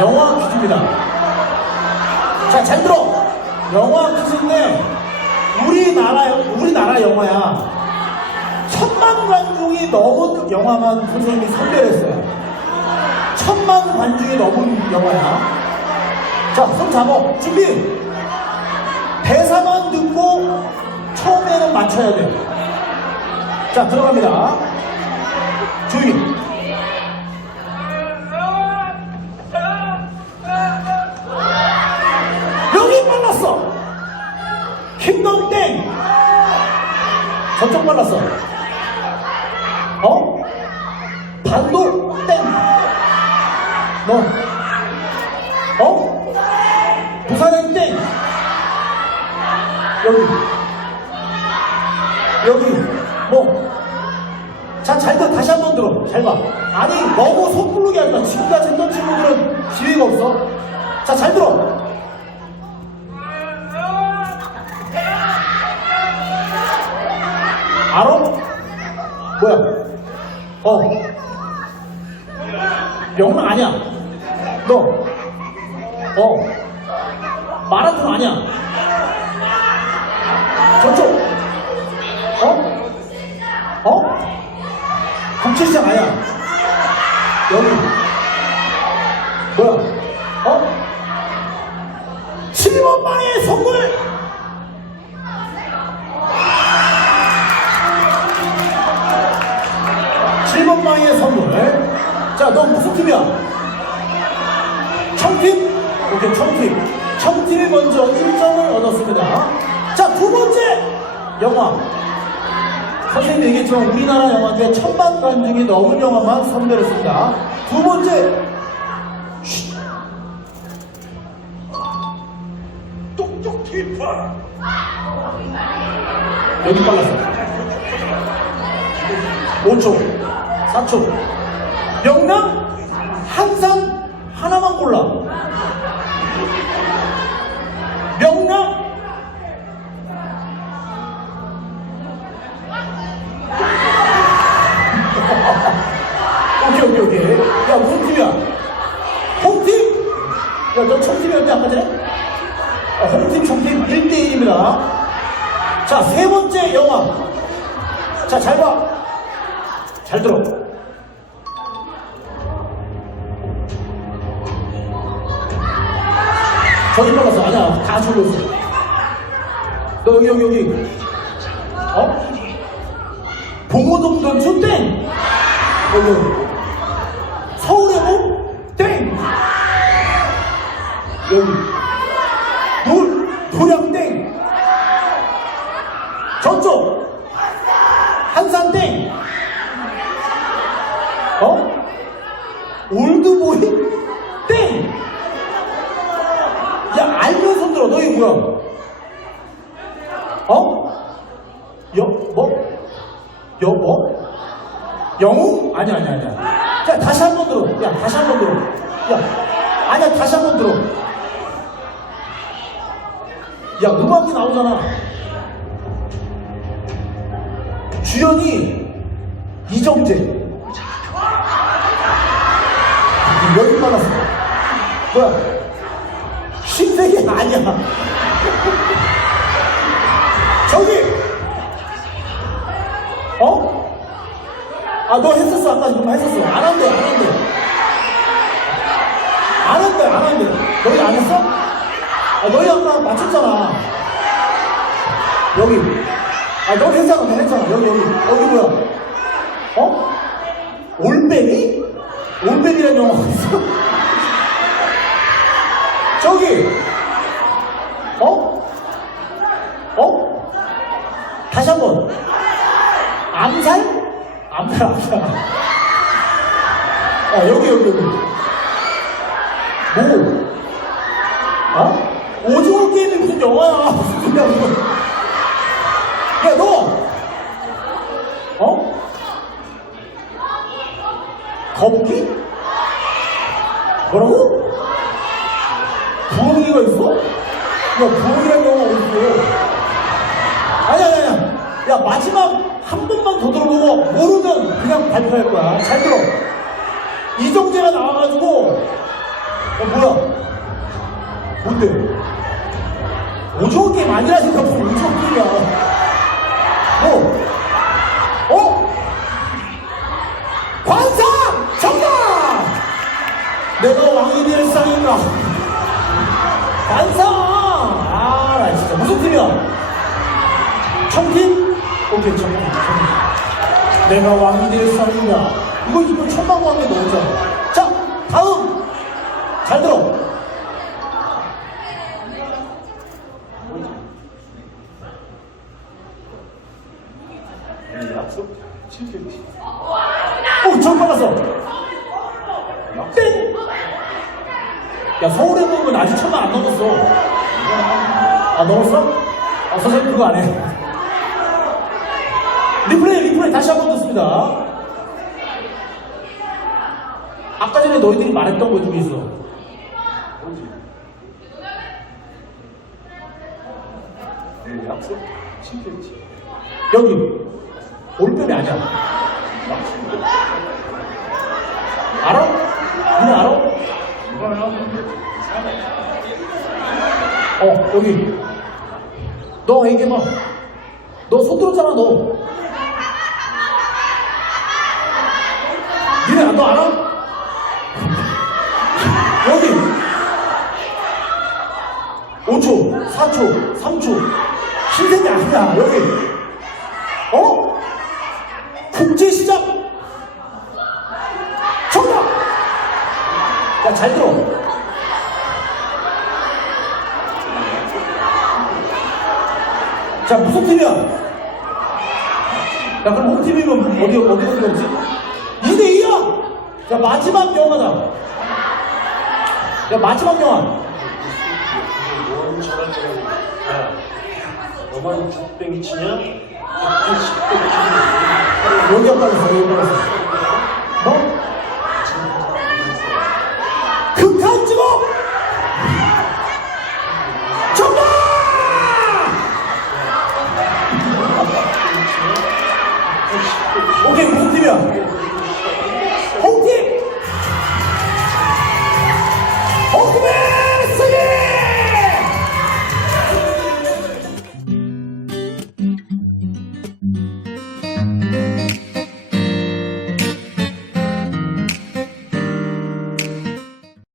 영화 퀴즈입니다. 자, 잘 들어. 영화 퀴즈인데 우리나라 우리나라 영화야. 천만 관중이 넘은 영화만 선생님이 선별했어요. 천만 관중이 넘은 영화야. 자, 손 잡아. 준비. 대사만 듣고 처음에는 맞춰야 돼. 자, 들어갑니다. 조용히. 땡. 저쪽 빨랐어. 어? 반도 땡. 너. 어? 부산행 땡. 여기. 여기. 뭐. 자, 잘 들어. 다시 한 번 들어. 잘 봐. 아니, 너무 손부르게 하지 마. 지금까지 했던 친구들은 기회가 없어. 자, 잘 들어. 알아? 뭐야? 어. 영랑 아니야. 너. 어. 마라톤 아니야. 저쪽. 어? 어? 국제시장 아니야. 여기. 영화. 선생님이 얘기했지만 우리나라 영화 중에 천만 관중이 넘은 영화만 선별했습니다. 두 번째. 쉿. 똑똑 티파 여기 빨랐어. 5초, 4초. 명랑 한산 하나만 골라. 청팀 1대1입니다. 자, 세 번째 영화. 자, 잘 봐. 잘 들어. 저기 빨랐어. 아니야. 다 졸렸어. 너 여기, 여기, 여기. 어? 봉호동 전주 땡! 여기. 서울의 봄 땡! 여기. 놀, 도량 땡! 저쪽 한산 땡 어? 올드보이 땡! 야 알면 손들어 너 이거 뭐야 어? 여, 뭐? 여, 뭐? 영웅? 아니야 아니야 아니야 자 다시 한 번 들어 야 다시 한 번 들어 야 아니야 다시 한 번 들어 야 음악이 나오잖아. 주연이 이정재. 여기 빨랐어. 뭐야? 신세계 아니야. 저기! 어? 아 너 했었어 아까 이거 했었어. 안 한대 안 한대. 안 한대 안 한대. 너희 안 했어? 아 너희 아까 맞췄잖아 여기 아, 너 했잖아, 너 했잖아. 여기, 여기. 여기 뭐야? 어? 올빼미? 올빼미라는 영화가 있어? 저기! 어? 어? 다시 한 번. 암살? 암살, 암살. 어, 여기, 여기, 여기. 뭐? 어? 오징어 게임이 무슨 영화야? 무슨 소리야, 그거. 야, 너! 어? 거북이? 뭐라고? 부엉이가 있어? 야, 부엉이라는 영화 어딨어? 아니야, 아니야. 야, 마지막 한 번만 더 들어보고 모르면 그냥 발표할 거야. 잘 들어. 이정재가 나와가지고 어, 뭐야? 뭔데? 오징어 게임 아니라니까, 무슨 오징어 게임이야. 뭐? 어? 관상! 정답! 내가 왕이 될 상인가? 관상! 아, 나 진짜. 무슨 팀이야? 청팀? 오케이, 청팀. 내가 왕이 될 상인가? 이거, 이거 천방왕에 넣었잖아. 자, 다음! 잘 들어. 이 약속 지켰지. 오, 전 받았어. 땡! 야, 서울에 보면 아직 천만 안 넘었어. 아, 넘었어? 아, 선생님 그거 안 해. 리플레이, 리플레이 다시 한 번 듣습니다. 아까 전에 너희들이 말했던 거 중에 있어. 뭐지? 이 약속 지켰지. 여기. 올빼미 아니야. 알아? 그냥 알아? 어, 여기. 너 얘기해봐. 너 손 들었잖아, 너. 니네, 너 알아? 여기. 5초, 4초, 3초. 신세계 아니야, 여기. 어? 국제시장. 정답! 야, 잘 들어. 자, 무슨 팀이야? 야, 그럼 홈팀이면 어디, 어디, 어디, 어디? 2대2야! 자, 마지막 영화다. 야, 마지막 영화. 야, 너만 죽뱅이 치냐? 여기 안 빠졌어, 여기 안 빠졌어.